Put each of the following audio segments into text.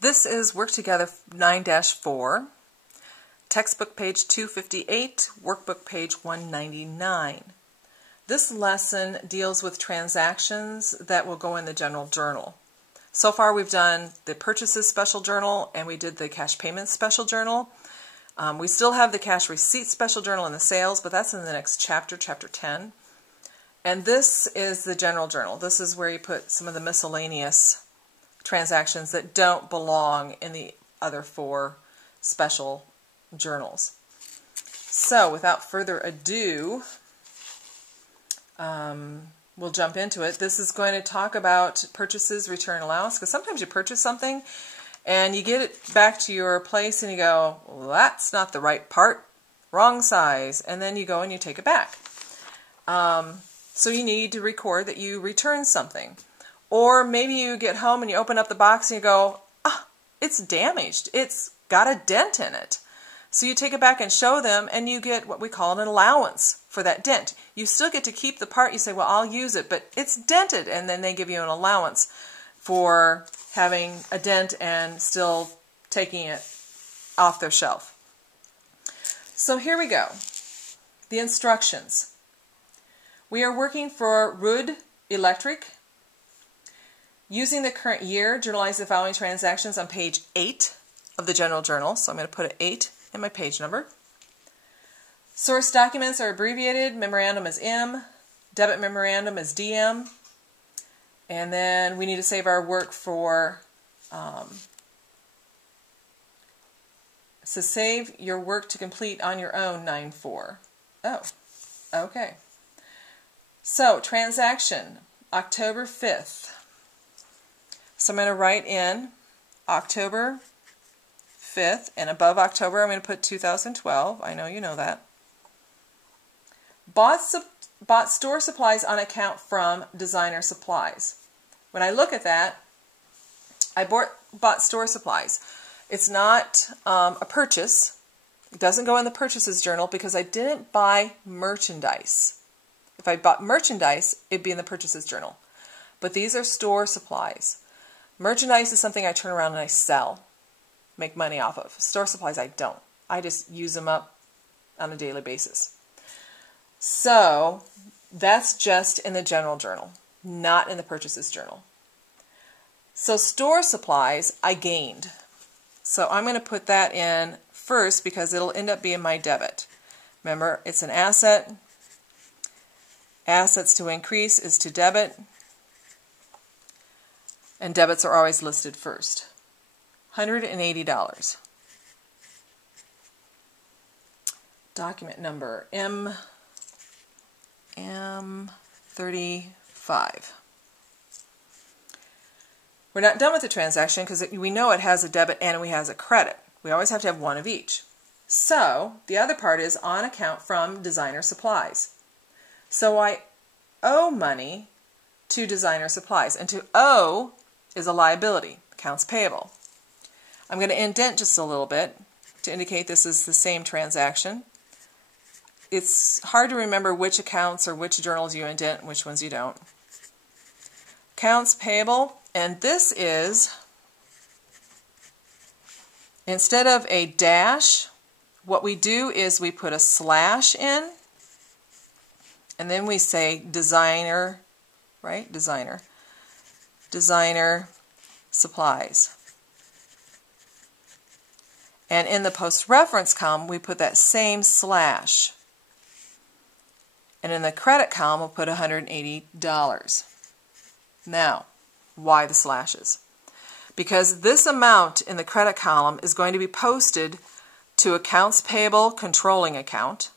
This is Work Together 9-4, textbook page 258, workbook page 199. This lesson deals with transactions that will go in the general journal. So far we've done the purchases special journal and we did the cash payments special journal. We still have the cash receipts special journal and the sales, but that's in the next chapter, chapter 10. And this is the general journal. This is where you put some of the miscellaneous transactions that don't belong in the other four special journals. So without further ado, we'll jump into it. This is going to talk about purchases, return allowance, because sometimes you purchase something and you get it back to your place and you go, well, that's not the right part, wrong size, and then you go and you take it back. So you need to record that you returned something. Or maybe you get home and you open up the box and you go, it's damaged. It's got a dent in it. So you take it back and show them and you get what we call an allowance for that dent. You still get to keep the part. You say, well, I'll use it, but it's dented. And then they give you an allowance for having a dent and still taking it off their shelf. So here we go. The instructions. We are working for Rudd Electric. Using the current year, journalize the following transactions on page 8 of the general journal. So I'm going to put an 8 in my page number. Source documents are abbreviated. Memorandum is M. Debit memorandum is DM. And then we need to save our work for, so save your work to complete on your own 9-4. Oh, okay. So transaction, October 5th. So I'm going to write in October 5th, and above October I'm going to put 2012. I know you know that. Bought store supplies on account from Designer Supplies. When I look at that, I bought store supplies. It's not a purchase. It doesn't go in the purchases journal because I didn't buy merchandise. If I bought merchandise, it'd be in the purchases journal. But these are store supplies. Merchandise is something I turn around and I sell, make money off of. Store supplies I don't. I just use them up on a daily basis. So that's just in the general journal, not in the purchases journal. So store supplies I gained. So I'm going to put that in first because it'll end up being my debit. Remember, it's an asset. Assets to increase is to debit. And debits are always listed first. $180. Document number M35. We're not done with the transaction because we know it has a debit and we has a credit. We always have to have one of each. So the other part is on account from Designer Supplies. So I owe money to Designer Supplies, and to owe is a liability, accounts payable. I'm going to indent just a little bit to indicate this is the same transaction. It's hard to remember which accounts or which journals you indent and which ones you don't. Accounts payable, and this is, instead of a dash, what we do is we put a slash in, and then we say designer, right? Designer Supplies. And in the post-reference column, we put that same slash. And in the credit column, we'll put $180. Now, why the slashes? Because this amount in the credit column is going to be posted to accounts payable controlling account,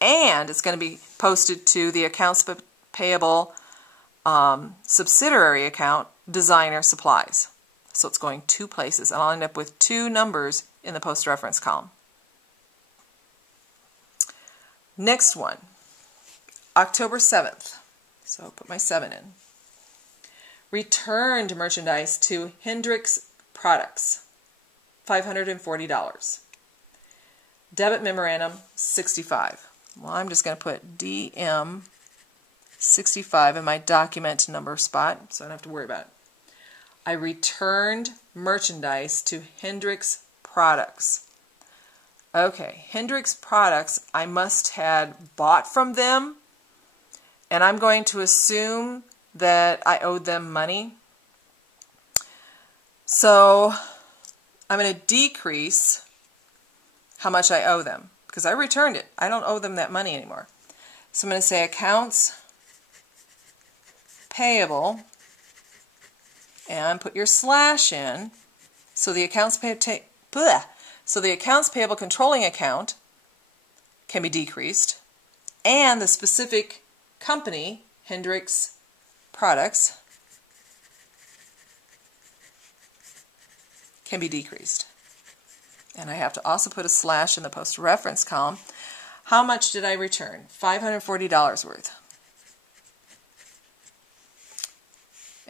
and it's going to be posted to the accounts payable subsidiary account, Designer Supplies. So it's going two places, and I'll end up with two numbers in the post-reference column. Next one, October 7th. So I'll put my 7 in. Returned merchandise to Hendrix Products, $540. Debit memorandum, $65. Well, I'm just going to put DM65 in my document number spot, so I don't have to worry about it. I returned merchandise to Hendrix Products. Okay, Hendrix Products, I must have bought from them, and I'm going to assume that I owed them money. So I'm going to decrease how much I owe them because I returned it. I don't owe them that money anymore. So I'm going to say accounts payable, and put your slash in. So the accounts payable controlling account can be decreased, and the specific company, Hendrix Products, can be decreased. And I have to also put a slash in the post reference column. How much did I return? $540 worth.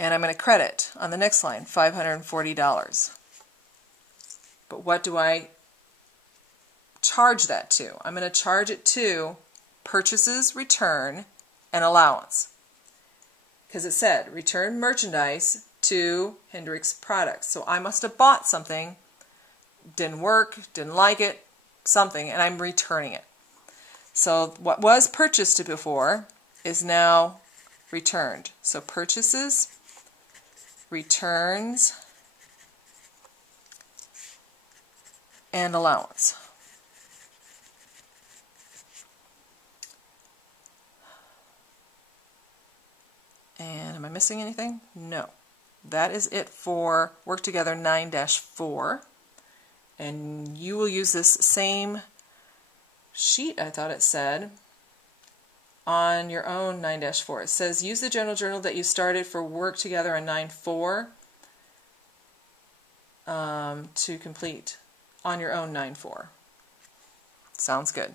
And I'm going to credit on the next line, $540. But what do I charge that to? I'm going to charge it to purchases, return, and allowance. Because it said, return merchandise to Hendrix Products. So I must have bought something, didn't work, didn't like it, something, and I'm returning it. So what was purchased before is now returned. So purchases, returns, and allowance. And am I missing anything? No. That is it for Work Together 9-4. And you will use this same sheet, I thought it said, on your own 9-4. It says use the general journal that you started for Work Together on 9-4 to complete on your own 9-4. Sounds good.